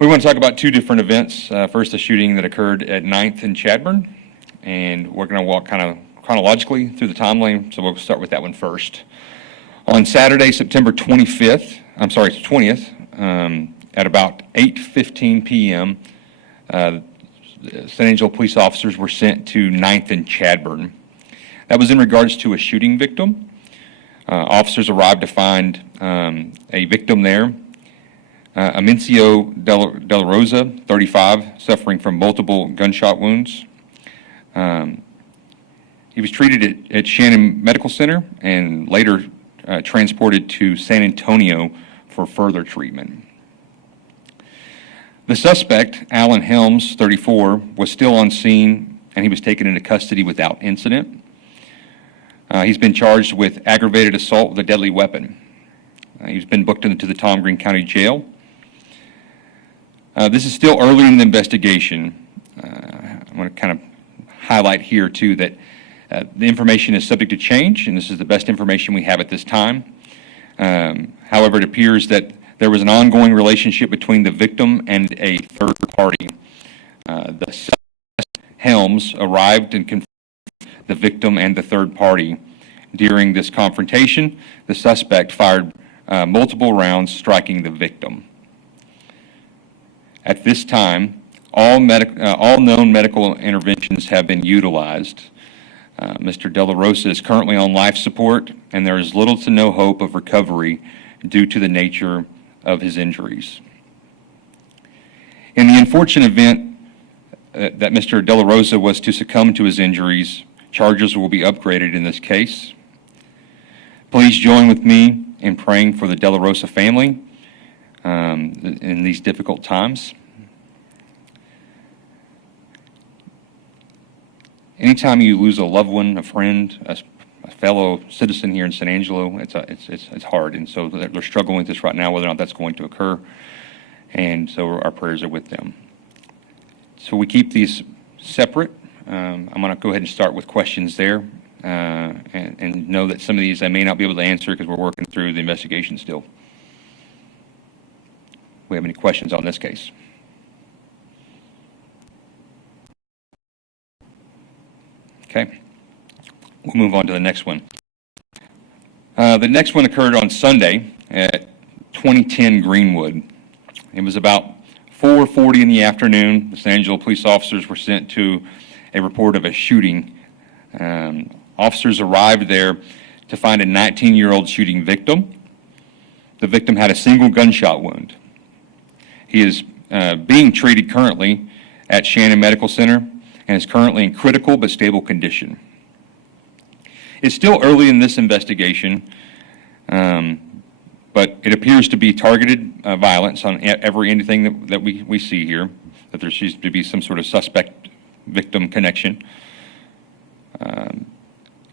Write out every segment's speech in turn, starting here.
We want to talk about two different events. First, a shooting that occurred at 9th and Chadbourn, and we're going to walk kind of chronologically through the timeline, so we'll start with that one first. On Saturday, September 20th, at about 8:15 p.m., San Angelo police officers were sent to 9th and Chadbourn. That was in regards to a shooting victim. Officers arrived to find a victim there, Amencio Della Rosa, 35, suffering from multiple gunshot wounds. He was treated at Shannon Medical Center and later transported to San Antonio for further treatment. The suspect, Alan Helms, 34, was still on scene and he was taken into custody without incident. He's been charged with aggravated assault with a deadly weapon. He's been booked into the Tom Green County Jail. This is still early in the investigation. I want to kind of highlight here too that the information is subject to change, and this is the best information we have at this time. However, it appears that there was an ongoing relationship between the victim and a third party. The suspect, Helms, arrived and confronted the victim and the third party. During this confrontation, the suspect fired multiple rounds, striking the victim. At this time, all known medical interventions have been utilized. Mr. Della Rosa is currently on life support, and there is little to no hope of recovery due to the nature of his injuries. In the unfortunate event that Mr. Della Rosa was to succumb to his injuries, charges will be upgraded in this case. Please join with me in praying for the Della Rosa family in these difficult times. Anytime you lose a loved one, a friend, a fellow citizen here in San Angelo, it's hard, and so they're struggling with this right now, whether or not that's going to occur, and so our prayers are with them. So we keep these separate. I'm going to go ahead and start with questions there, and know that some of these I may not be able to answer because we're working through the investigation still. We have any questions on this case? Okay, we'll move on to the next one. The next one occurred on Sunday at 2010 Greenwood. It was about 4:40 in the afternoon. The San Angelo police officers were sent to a report of a shooting. Officers arrived there to find a 19-year-old shooting victim. The victim had a single gunshot wound. He is being treated currently at Shannon Medical Center and is currently in critical but stable condition. It's still early in this investigation, but it appears to be targeted violence on anything that we see here, that there seems to be some sort of suspect-victim connection.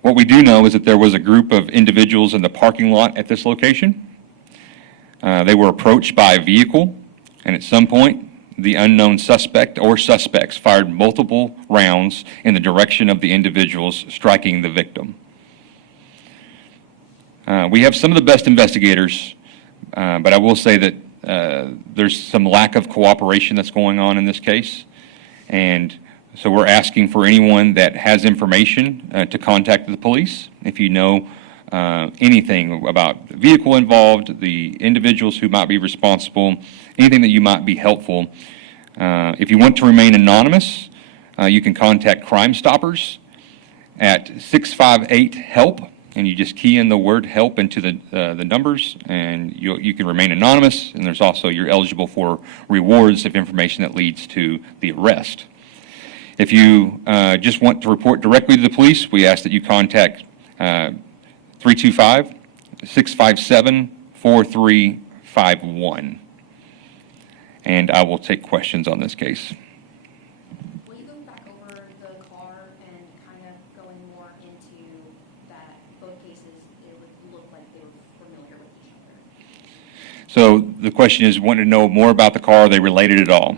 What we do know is that there was a group of individuals in the parking lot at this location. They were approached by a vehicle, and at some point, the unknown suspect or suspects fired multiple rounds in the direction of the individuals, striking the victim. We have some of the best investigators, but I will say that there's some lack of cooperation that's going on in this case, and so we're asking for anyone that has information to contact the police. If you know anything about the vehicle involved, the individuals who might be responsible, anything that you might be helpful. If you want to remain anonymous, you can contact Crime Stoppers at 658-HELP, and you just key in the word help into the numbers, and you can remain anonymous, and there's also, you're eligible for rewards of information that leads to the arrest. If you just want to report directly to the police, we ask that you contact 325-657-4351. And I will take questions on this case. Will you go back over the car and kind of going more into that both cases, it would look like they were familiar with each other? So the question is, wanting to know more about the car, are they related at all?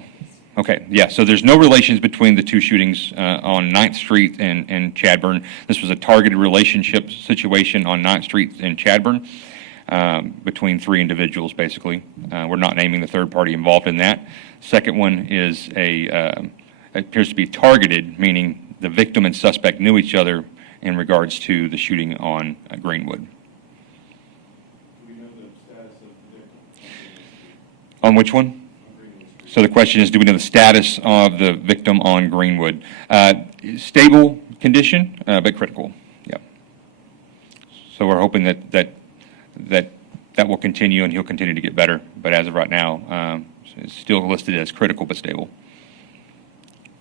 Okay, yeah, so there's no relations between the two shootings on 9th Street and Chadbourn. This was a targeted relationship situation on 9th Street and Chadbourn. between 3 individuals, basically. We're not naming the third party involved in that. Second one is appears to be targeted, meaning the victim and suspect knew each other in regards to the shooting on Greenwood. Do we know the status of the victim? On which one? So the question is, do we know the status of the victim on Greenwood? Stable condition, but critical. Yeah. So we're hoping that will continue, and he'll continue to get better. But as of right now, it's still listed as critical but stable.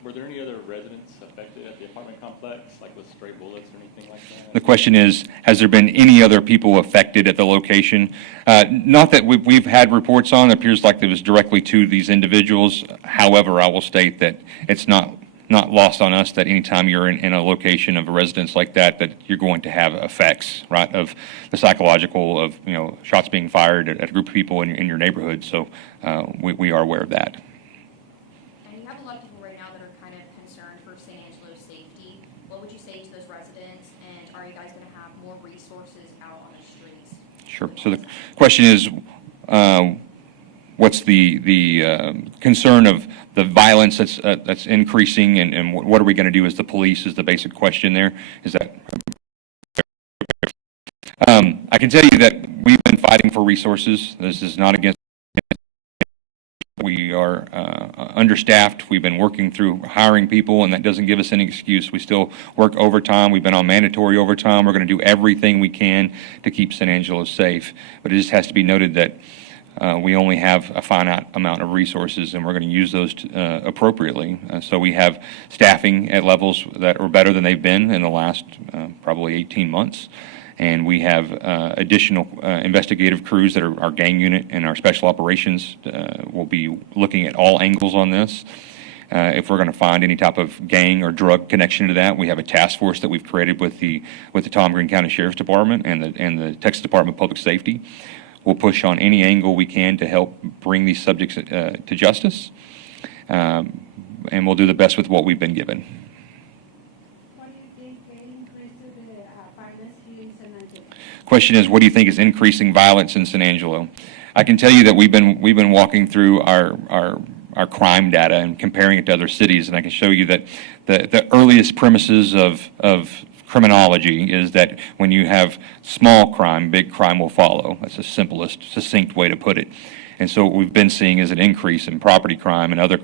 Were there any other residents affected at the apartment complex, like with stray bullets or anything like that? The question is, has there been any other people affected at the location? Not that we've had reports on. It appears like it was directly to these individuals. However, I will state that it's not lost on us that anytime you're in a location of a residence like that you're going to have effects, right, of the psychological, of, you know, shots being fired at a group of people in your neighborhood. So we are aware of that. And you have a lot of people right now that are kind of concerned for San Angelo's safety. What would you say to those residents, and are you guys going to have more resources out on the streets? Sure. So the question is, what's the concern of the violence that's increasing, and what are we going to do as the police is the basic question there. Is that I can tell you that we've been fighting for resources. This is not against. We are understaffed. We've been working through hiring people, and that doesn't give us any excuse. We still work overtime. We've been on mandatory overtime. We're going to do everything we can to keep San Angelo safe. But it just has to be noted that we only have a finite amount of resources, and we're going to use those appropriately. So we have staffing at levels that are better than they've been in the last probably 18 months. And we have additional investigative crews that are our gang unit and our special operations will be looking at all angles on this. If we're going to find any type of gang or drug connection to that, we have a task force that we've created with the Tom Green County Sheriff's Department and the Texas Department of Public Safety. We'll push on any angle we can to help bring these subjects to justice, and we'll do the best with what we've been given. Question is, what do you think is increasing violence in San Angelo? I can tell you that we've been walking through our crime data and comparing it to other cities, and I can show you that the earliest premises of criminology is that when you have small crime, big crime will follow. That's the simplest, succinct way to put it. And so what we've been seeing is an increase in property crime and other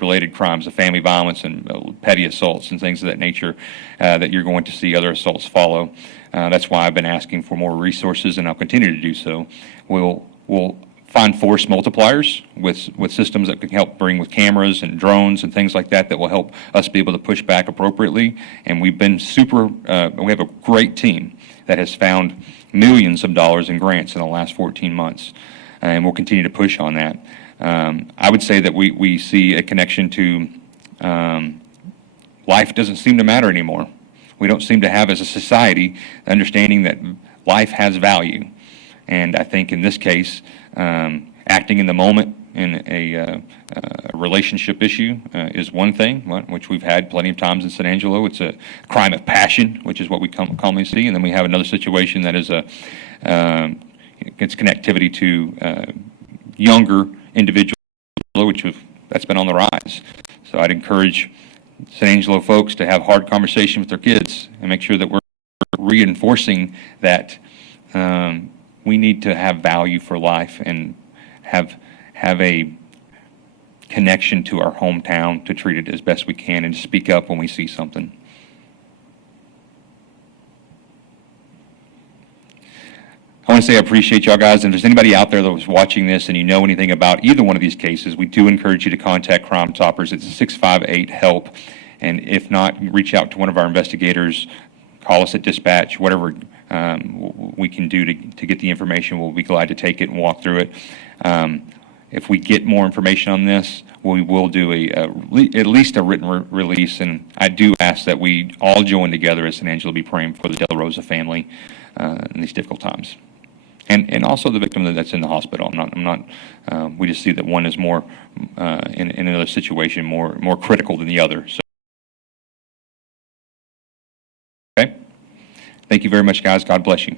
related crimes of family violence and petty assaults and things of that nature, that you're going to see other assaults follow. That's why I've been asking for more resources, and I'll continue to do so. We'll find force multipliers with systems that can help bring with cameras and drones and things like that will help us be able to push back appropriately. And we've been we have a great team that has found millions of dollars in grants in the last 14 months. And we'll continue to push on that. I would say that we see a connection to life doesn't seem to matter anymore. We don't seem to have, as a society, understanding that life has value. And I think in this case, acting in the moment in a relationship issue is one thing, which we've had plenty of times in San Angelo. It's a crime of passion, which is what we commonly see. And then we have another situation that is its connectivity to younger individuals, that's been on the rise. So I'd encourage San Angelo folks to have hard conversation with their kids and make sure that we're reinforcing that we need to have value for life and have a connection to our hometown to treat it as best we can and to speak up when we see something. I want to say I appreciate y'all guys, and if there's anybody out there that was watching this and you know anything about either one of these cases, we do encourage you to contact Crime Stoppers. It's 658-HELP, and if not, reach out to one of our investigators, call us at dispatch, whatever we can do to get the information. We'll be glad to take it and walk through it. If we get more information on this, we will do at least a written release, and I do ask that we all join together as San Angelo be praying for the De La Rosa family in these difficult times. And also the victim that's in the hospital. We just see that one is more, in another situation, more critical than the other. So, okay? Thank you very much, guys. God bless you.